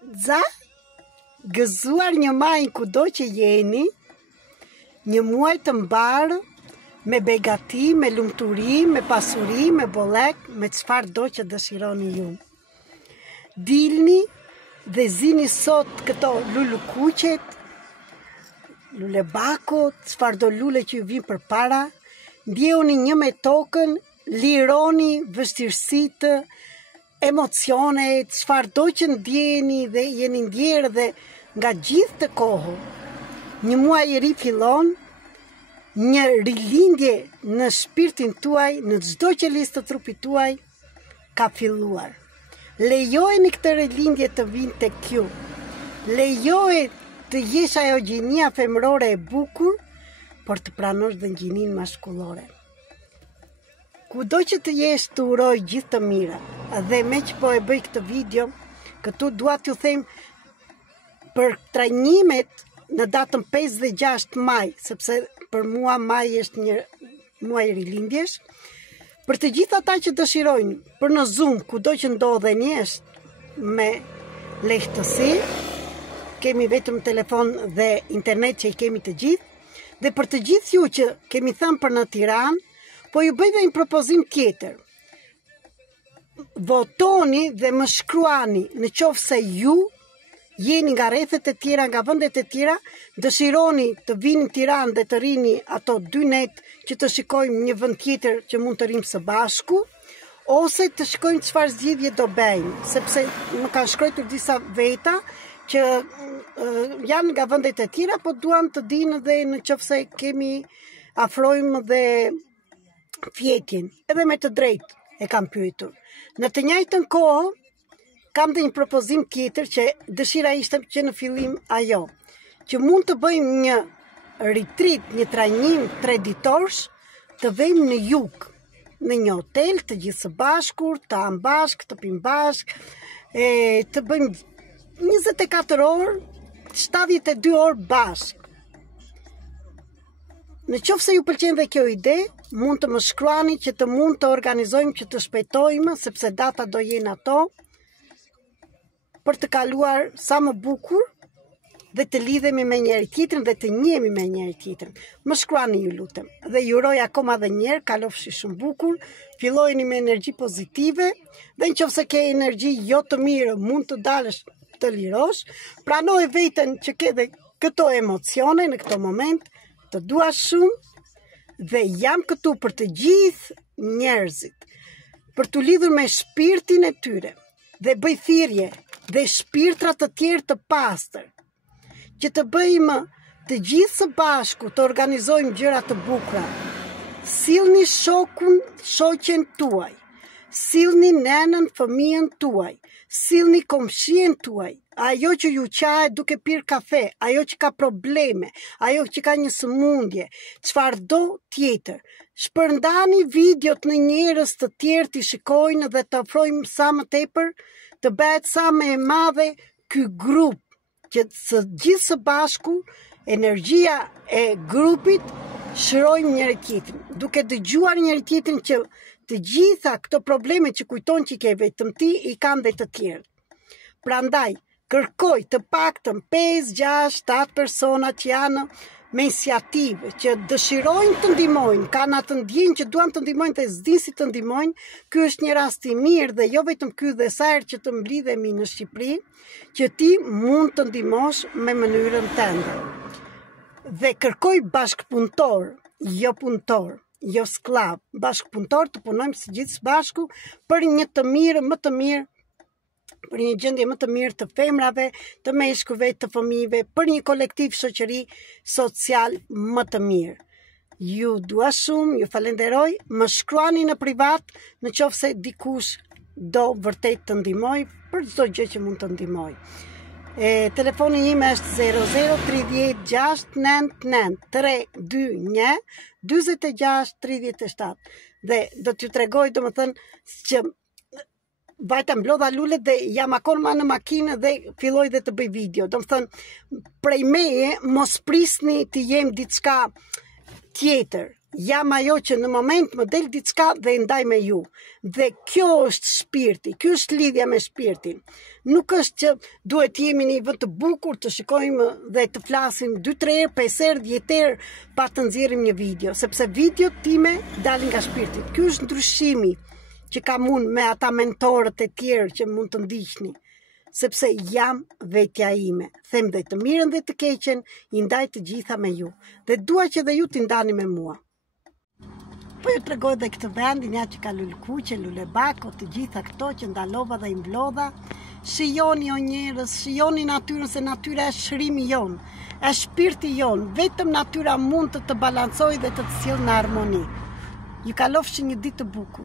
Za, gëzuar një maj kudo që jeni, një muaj të mbarë, me begati, me lumturi, me pasuri, me bollek, me çfarë do që dëshironi ju. Dilni dhe zini sot këto lulukuqet, lulebakot, çfarë do lule që ju vinë përpara, ndjehuni një me tokën, lironi vështirësitë, emocionet, çfarë do që ndjeni dhe jeni ndjerë dhe nga gjithë të kohë. Një muaj i ri fillon, një rilindje në shpirtin tuaj, në çdo qelisë të trupit tuaj ka filluar. Lejojeni këtë rilindje të vinë tek ju. Lejojeni të jesh ajo gjinia femërore e bukur, por të pranosh dhe gjinin maskullore. Kudo që të jesh të uroj gjithë të mira, dhe me që po e bëj këtë video, këtu dua t'ju them për trajnimet në datën 5 dhe 6 maj, sepse për mua maj është një muaj rilindjesh, për të gjithë ata që dëshirojnë, për në Zoom, kudo që ndodheni është me lehtësi, kemi vetëm telefon dhe internet që i kemi të gjithë, dhe për të gjithë ju që kemi thënë për në Tiranë, po ju bëj dhe një propozim tjetër. Votoni dhe më shkruani në qoftë se ju jeni nga rrethet e tjera, nga vendet e tjera, dëshironi të vini në Tiranë dhe të rini ato 2 net që të shikojmë një vend tjetër që mund të rimë së bashku, ose të shikojmë çfarë zgjidhje do bëjmë, sepse më kanë shkruar disa veta që janë nga vendet e tjera, po duan të dinë dhe në qoftë se kemi afrojmë dhe fjetjen, edhe me të drejtë e kam pyetur. Në të njëjtën kohë, kam dhe një propozim tjetër që dëshira ishte që në fillim ajo, që mund të bëjmë një retreat, një trajnim 3 ditorsh, të vejmë në jug, në një hotel të gjithë së bashkur, të am bashk, të pim bashk, të bëjmë 24 orë, 72 orë bashk. Në qoftë se ju pëlqen dhe kjo ide, mund të më shkruani që të mund të organizojmë që të shpejtojmë, sepse data do jenë ato, për të kaluar sa më bukur dhe të lidhemi me njëri tjetrin dhe të njihemi me njëri tjetrin. Më shkruani ju lutem. Dhe ju uroj akoma edhe një herë kalofshi shumë bukur, fillojeni me energji pozitive dhe nëse ke energji jo të mirë, mund të dalësh të lirosh, pranoj veten që ke dhe këto emocione në këto moment, të dua shumë dhe jam këtu për të gjithë njerëzit, për të lidhur me shpirtin e tyre dhe bëj thirrje dhe shpirtra të tjerë të pastër, që të bëjmë të gjithë së bashku të organizojmë gjëra të bukura. Sillni shokun, shoqen tuaj, sillni nenën, fëmijën tuaj, sillni komshien tuaj, ajo që ju qahet duke pirë kafe, ajo që ka probleme, ajo që ka një sëmundje, çfarëdo tjetër. Shpërndani videot në njerëz të tjerë të shikojnë dhe të ofrojmë sa më tepër, të bëhet sa më e madhe ky grup, që së gjithë së bashku, energjia e grupit, shërojmë njëri tjetrin, duke dëgjuar njëri tjetrin që të gjitha këto probleme që kujton që ke vetëm ti, i kanë dhe të tjerë. Prandaj, kërkoj të paktën 5, 6, 7 persona që janë me iniciativë, që dëshirojnë të ndihmojnë, kanë atë ndjenjë që duan të ndihmojnë dhe s'din si të ndihmojnë. Ky është një rast i mirë dhe jo vetëm ky dhe sa herë që të mblidhemi në Shqipëri, që ti mund të ndihmosh me mënyrën tënde. Dhe kërkoj bashkëpunëtor, jo punëtor, jo sklav, bashkëpunëtor të punojmë së gjithë së bashku për një të mirë, më të mirë, për një gjendje më të mirë të femrave, të meshkujve, të fëmijëve, për një kolektiv shoqëri social më të mirë. Ju dua shumë, ju falenderoj, më shkruani në privat në qoftë se dikush do vërtet të ndihmoj për çdo gjë që mund të ndihmoj. Telefoni im është 00 30 699 321 46 37 dhe do t'ju tregoj domethënë që vajta mblodha lulet dhe jam akoma në makinë dhe filloj dhe të bëj video. Domethënë prej meje mos prisni të jem diçka tjetër. jam ajo që në moment më del diçka dhe ndaj me ju. Dhe kjo është shpirti, kjo është lidhja me shpirtin. Nuk është që duhet jemi një vend të bukur, të shikojmë dhe të flasim 2-3 herë, 5 herë, 10 herë, pa të nxjerrim një video, sepse videot time dalin nga shpirti. Ky është ndryshimi që kam unë me ata mentorët e tjerë që mund të ndiqni, sepse jam vetja ime. Them dhe të mirën dhe të keqen, i ndaj të gjitha me ju. Dhe dua që dhe ju t'i ndani me mua. Po ju tregoj dhe këtë vendin, ja që ka lulkuqe, lulebako, të gjitha këto që ndalova dhe i mblodha. Shijoni o njerëz, shijoni natyrën, se natyra është shërimi jon, është shpirti jon. Vetëm natyra mund të balancojë dhe të sjellë në harmoni. Ju kalofshi një ditë të bukur.